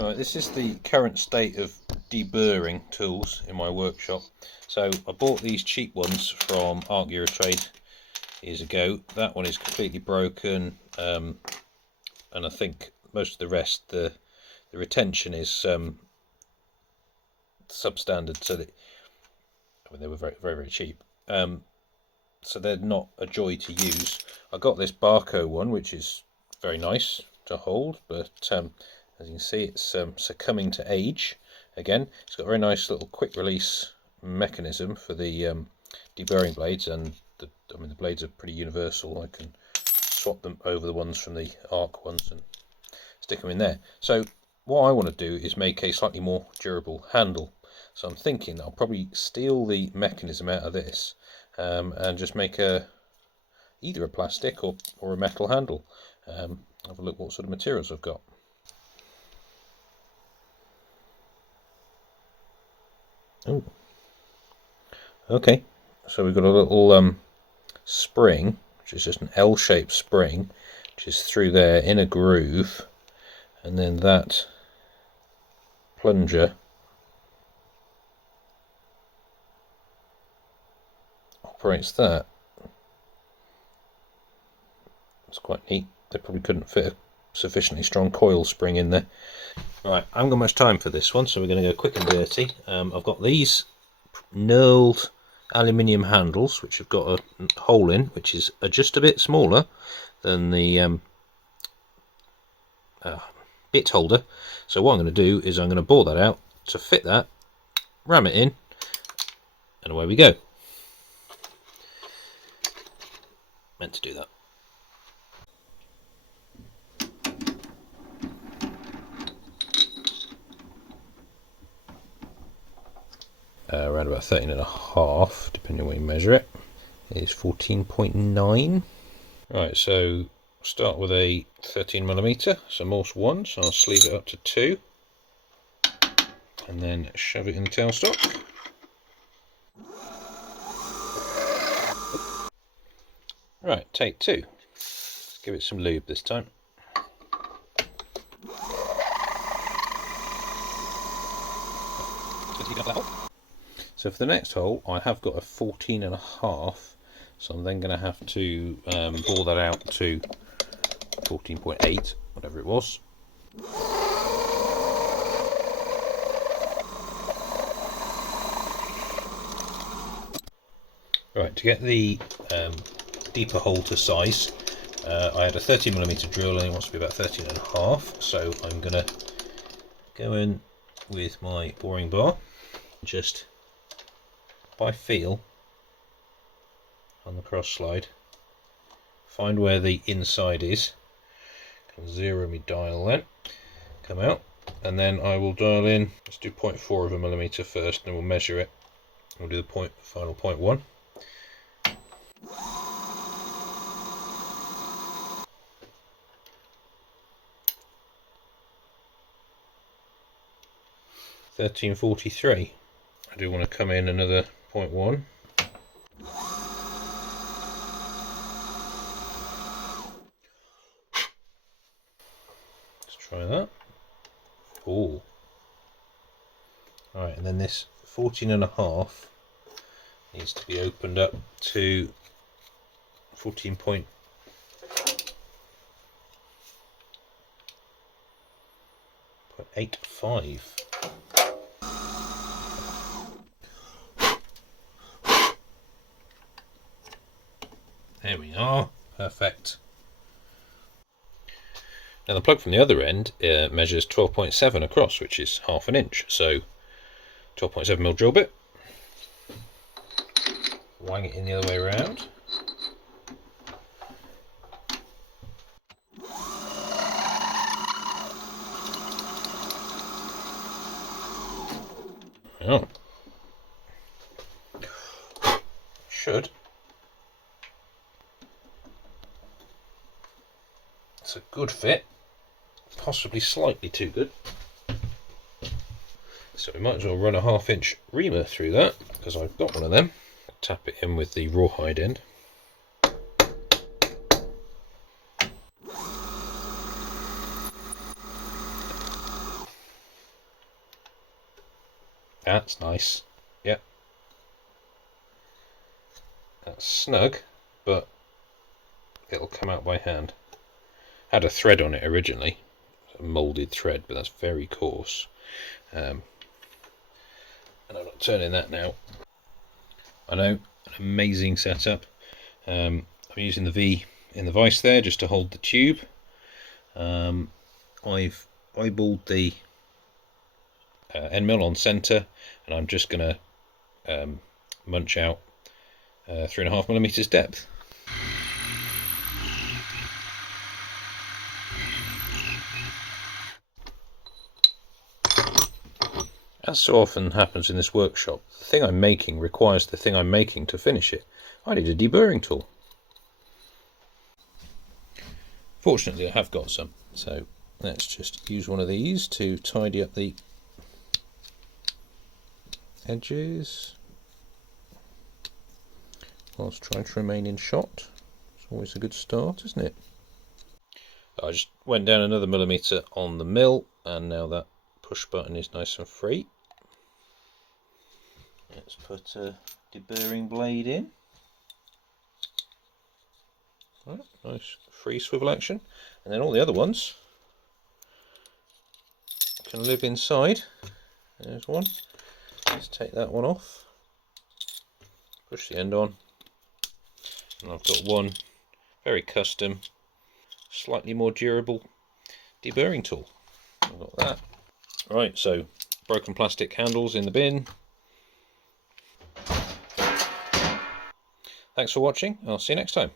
Right, this is the current state of deburring tools in my workshop. So I bought these cheap ones from Art Gear Trade years ago. That one is completely broken, and I think most of the rest, the retention is substandard. So that, I mean, they were very cheap. So they're not a joy to use. I got this Bahco one, which is very nice to hold, but as you can see, it's succumbing to age again. It's got a very nice little quick release mechanism for the deburring blades, and the blades are pretty universal. I can swap them over the ones from the arc ones and stick them in there. So what I want to do is make a slightly more durable handle. So I'm thinking that I'll probably steal the mechanism out of this and just make either a plastic or a metal handle. Have a look what sort of materials I've got. Oh, okay. So we've got a little spring, which is just an L-shaped spring, which is through there in a groove, and then that plunger operates that. It's quite neat. They probably couldn't fit a sufficiently strong coil spring in there. Right, I haven't got much time for this one, so we're going to go quick and dirty. I've got these knurled aluminium handles, which have got a hole in, which is just a bit smaller than the bit holder. So what I'm going to do is I'm going to bore that out to fit that, ram it in, and away we go. Meant to do that. Around about 13.5, depending on where you measure it, is 14.9. Right, so start with a 13mm, so Morse 1, so I'll sleeve it up to 2, and then shove it in the tailstock. Right, take 2. Let's give it some lube this time. So for the next hole, I have got a 14.5, so I'm then going to have to bore that out to 14.8, whatever it was. Right, to get the deeper hole to size, I had a 13mm drill and it wants to be about 13.5, so I'm going to go in with my boring bar, just by feel on the cross slide, find where the inside is, can zero my dial then, come out, and then I will dial in, let's do 0.4 of a millimetre first, and then we'll measure it, we'll do the final 0.1. $13.43. I do want to come in another 0.1. Let's try that. Oh. Alright, and then this 14.5 needs to be opened up to 14.85. There we are, perfect. Now the plug from the other end measures 12.7 across, which is half an inch, so 12.7mm drill bit. Wang it in the other way around. Oh. Should. It's a good fit, possibly slightly too good. So we might as well run a 1/2 inch reamer through that, because I've got one of them. Tap it in with the rawhide end. That's nice. Yep. That's snug, but it'll come out by hand. Had a thread on it originally, a moulded thread, but that's very coarse. And I'm not turning that now. I know, an amazing setup. I'm using the V in the vise there just to hold the tube. I've eyeballed the end mill on centre, and I'm just going to munch out 3.5mm depth. As so often happens in this workshop, the thing I'm making requires the thing I'm making to finish it. I need a deburring tool. Fortunately I have got some, so let's just use one of these to tidy up the edges whilst trying to remain in shot. It's always a good start, isn't it? I just went down another millimetre on the mill, and now that push button is nice and free. Let's put a deburring blade in. Right, nice free swivel action, and then all the other ones can live inside. There's one. Let's take that one off. Push the end on, and I've got one very custom, slightly more durable deburring tool. I've got that. Right, so broken plastic handles in the bin. Thanks for watching. I'll see you next time.